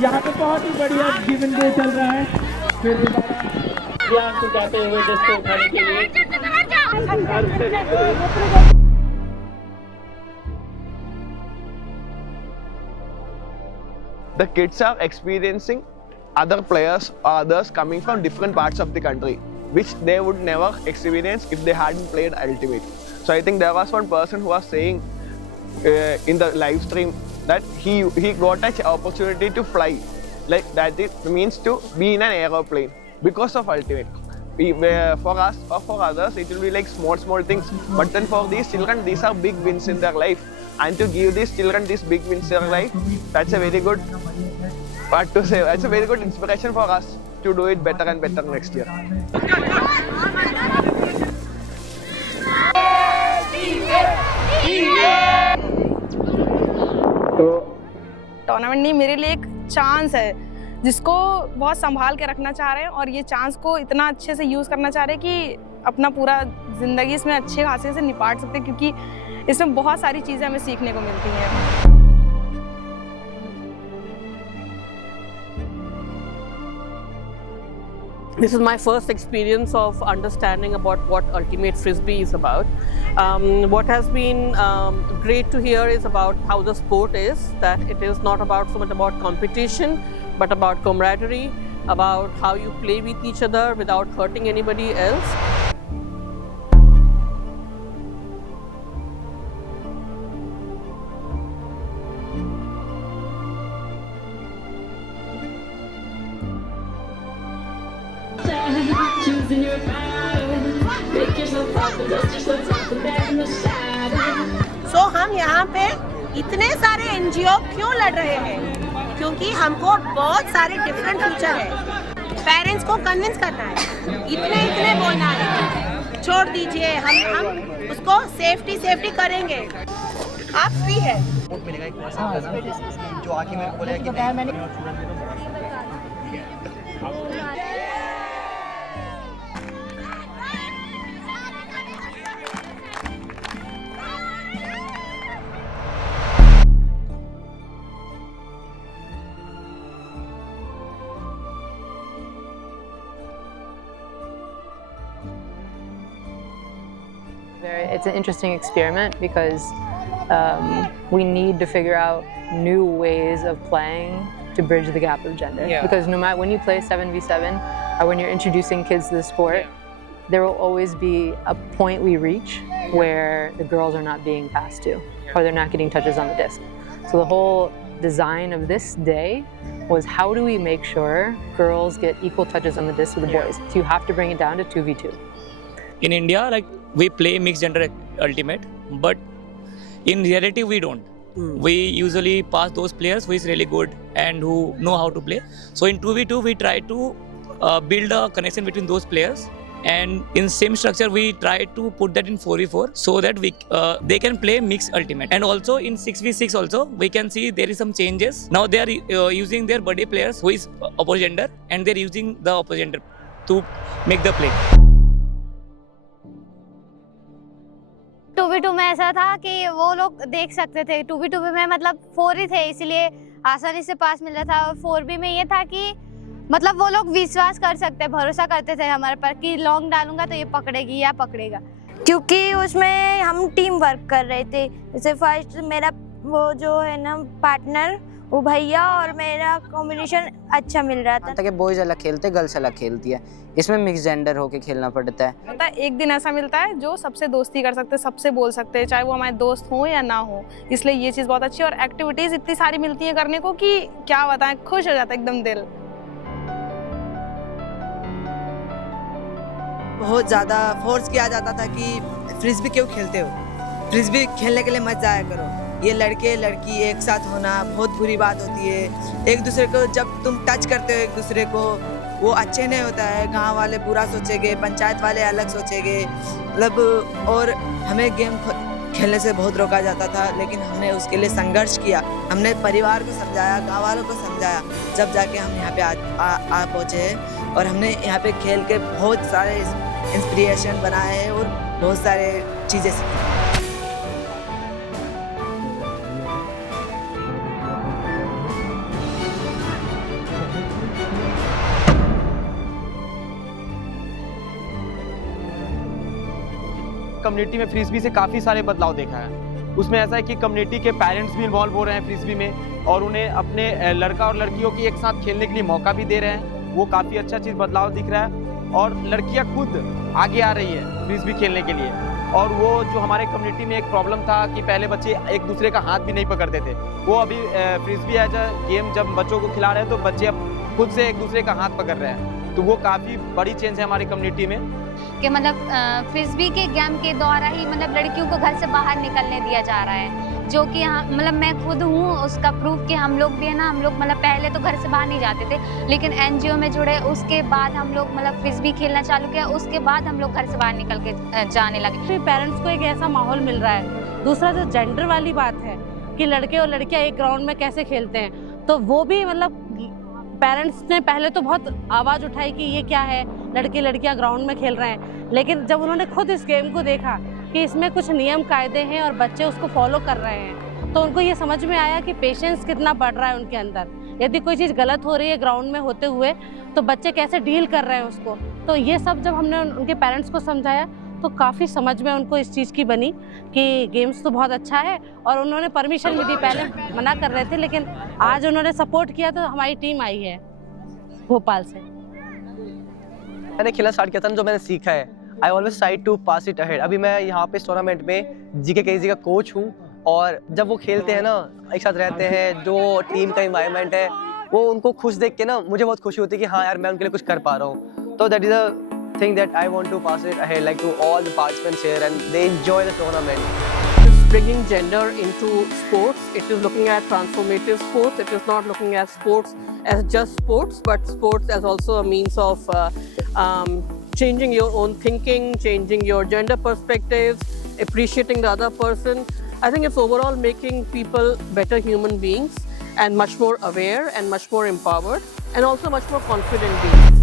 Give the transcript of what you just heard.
यहाँ पे बहुत ही बढ़िया गिवन डे चल रहा है। फिर दोबारा को जाते हुए जिसको उठाने के लिए the kids are experiencing other players or others coming from different parts of the country, which they would never experience if they hadn't played Ultimate. So I think there was one person who was saying in the live stream that he got an opportunity to fly, like that it means to be in an aeroplane because of Ultimate. For us or for others, it will be like small things, but then for these children, these are big wins in their life. And to give these children these big wins in their life, that's a very good part to say. That's a very good inspiration for us to do it better and better next year. Tournament नहीं, मेरे लिए एक chance है जिसको बहुत संभाल के रखना चाह रहे हैं और ये चांस को इतना अच्छे से यूज़ करना चाह रहे हैं कि अपना पूरा ज़िंदगी इसमें अच्छे खासे से निपाट सकते हैं, क्योंकि इसमें बहुत सारी चीज़ें हमें सीखने को मिलती हैं। This is my first experience of understanding about what Ultimate Frisbee is about. What has been great to hear is about how the sport is, that it is not about so much about competition, but about camaraderie, about how you play with each other without hurting anybody else. So हम यहाँ पे इतने सारे NGO क्यों लड़ रहे हैं? क्योंकि हमको बहुत सारे डिफरेंट फ्यूचर है। पेरेंट्स को कन्विंस करना है, इतने बोलना है, छोड़ दीजिए, हम उसको सेफ्टी करेंगे। आप फ्री है। मिलेगा एक पर्सन जो आके मेरे को बोले कि It's an interesting experiment because we need to figure out new ways of playing to bridge the gap of gender. Yeah. Because no matter when you play 7v7 or when you're introducing kids to the sport, there will always be a point we reach where the girls are not being passed to or they're not getting touches on the disc. So the whole design of this day was how do we make sure girls get equal touches on the disc with the boys? So you have to bring it down to 2v2. In India, like we play mixed gender Ultimate, but in reality we don't. We usually pass those players who is really good and who know how to play. So in 2v2 we try to build a connection between those players, and in same structure we try to put that in 4v4 so that they can play mixed Ultimate. And also in 6v6 also we can see there is some changes. Now they are using their buddy players who is opposite gender, and they are using the opposite gender to make the play. 2v2 में ऐसा था कि वो लोग देख सकते थे। 2v2 में मतलब 4 ही थे, इसलिए आसानी से पास मिल रहा था। और 4v में ये था कि मतलब वो लोग विश्वास कर सकते, भरोसा करते थे हमारे पर कि लॉन्ग डालूंगा तो ये पकड़ेगी या पकड़ेगा, क्योंकि उसमें हम टीम वर्क कर रहे थे। जैसे फर्स्ट मेरा वो जो है ना पार्टनर, वो भैया और मेरा कॉम्बिनेशन अच्छा मिल रहा था। कि बॉयज अलग खेलते, गर्ल्स अलग खेलती है, इसमें मिक्स जेंडर होके खेलना पड़ता है। मतलब एक दिन ऐसा मिलता है जो सबसे दोस्ती कर सकते, सबसे बोल सकते हैं, चाहे वो हमारे दोस्त हो या ना हो। इसलिए ये चीज़ बहुत अच्छी है और एक्टिविटीज़ इतनी सारी मिलती हैं करने को कि क्या बताएं, खुश हो जाता है एकदम दिल। बहुत ज़्यादा फोर्स किया जाता था कि फ्रिस्बी क्यों खेलते हो, फ्रिस्बी खेलने के लिए मत जाया करो। ये लड़के लड़की एक साथ होना बहुत बुरी बात होती है। एक दूसरे को जब तुम टच करते हो एक दूसरे को, वो अच्छे नहीं होता है। गांव वाले बुरा सोचेंगे, पंचायत वाले अलग सोचेंगे, मतलब और हमें गेम खेलने से बहुत रोका जाता था, लेकिन हमने उसके लिए संघर्ष किया। हमने परिवार को समझाया, गाँव वालों को समझाया, जब जाके हम यहाँ पे आ पहुँचे हैं। और हमने यहाँ पे खेल के बहुत सारे इंस्पिरेशन बनाए हैं और बहुत सारे चीज़ें सीखी। कम्युनिटी में फ्रिस्बी से काफ़ी सारे बदलाव देखा है। उसमें ऐसा है कि कम्युनिटी के पेरेंट्स भी इन्वॉल्व हो रहे हैं फ्रिस्बी में और उन्हें अपने लड़का और लड़कियों की एक साथ खेलने के लिए मौका भी दे रहे हैं। वो काफ़ी अच्छा चीज़ बदलाव दिख रहा है और लड़कियां खुद आगे आ रही है फ्रिस्बी खेलने के लिए। और वो जो हमारे कम्युनिटी में एक प्रॉब्लम था कि पहले बच्चे एक दूसरे का हाथ भी नहीं पकड़ते थे, वो अभी फ्रिस्बी एज अ गेम जब बच्चों को खिला रहे हैं तो बच्चे अब खुद से एक दूसरे का हाथ पकड़ रहे हैं। तो वो काफ़ी बड़ी चेंज है हमारी कम्युनिटी में कि मतलब फ्रिस्बी के गेम के द्वारा ही मतलब लड़कियों को घर से बाहर निकलने दिया जा रहा है, जो कि मतलब मैं खुद हूँ उसका प्रूफ कि हम लोग भी है ना, हम लोग मतलब पहले तो घर से बाहर नहीं जाते थे, लेकिन एनजीओ में जुड़े उसके बाद हम लोग मतलब फ्रिस्बी खेलना चालू किया, उसके बाद हम लोग घर से बाहर निकल के जाने लगे। पेरेंट्स को एक ऐसा माहौल मिल रहा है। दूसरा जो जेंडर वाली बात है कि लड़के और लड़कियाँ एक ग्राउंड में कैसे खेलते हैं, तो वो भी मतलब पेरेंट्स ने पहले तो बहुत आवाज़ उठाई कि ये क्या है, लड़के लड़कियां ग्राउंड में खेल रहे हैं, लेकिन जब उन्होंने खुद इस गेम को देखा कि इसमें कुछ नियम कायदे हैं और बच्चे उसको फॉलो कर रहे हैं, तो उनको ये समझ में आया कि पेशेंस कितना बढ़ रहा है उनके अंदर। यदि कोई चीज़ गलत हो रही है ग्राउंड में होते हुए तो बच्चे कैसे डील कर रहे हैं उसको, तो ये सब जब हमने उनके पेरेंट्स को समझाया तो काफ़ी समझ में उनको इस चीज़ की बनी कि गेम्स तो बहुत अच्छा है, और उन्होंने परमिशन भी दी। पहले मना कर रहे थे, लेकिन आज उन्होंने सपोर्ट किया तो हमारी टीम आई है भोपाल से। मैंने खेलना स्टार्ट किया था, जो मैंने सीखा है I always try to pass it ahead. अभी मैं यहाँ पे इस टूर्नामेंट में जीके केजी का कोच हूँ, और जब वो खेलते हैं ना, एक साथ रहते हैं, जो टीम का इन्वायरमेंट है वो उनको खुश देख के ना मुझे बहुत खुशी होती है कि हाँ यार मैं उनके लिए कुछ कर पा रहा हूँ। तो that is a thing that I want to pass it ahead, like to all the participants here, and they enjoy the tournament. It's bringing gender into sports. It is looking at transformative sports. It is not looking at sports as just sports, but sports as also a means of changing your own thinking, changing your gender perspectives, appreciating the other person. I think it's overall making people better human beings and much more aware and much more empowered and also much more confident beings.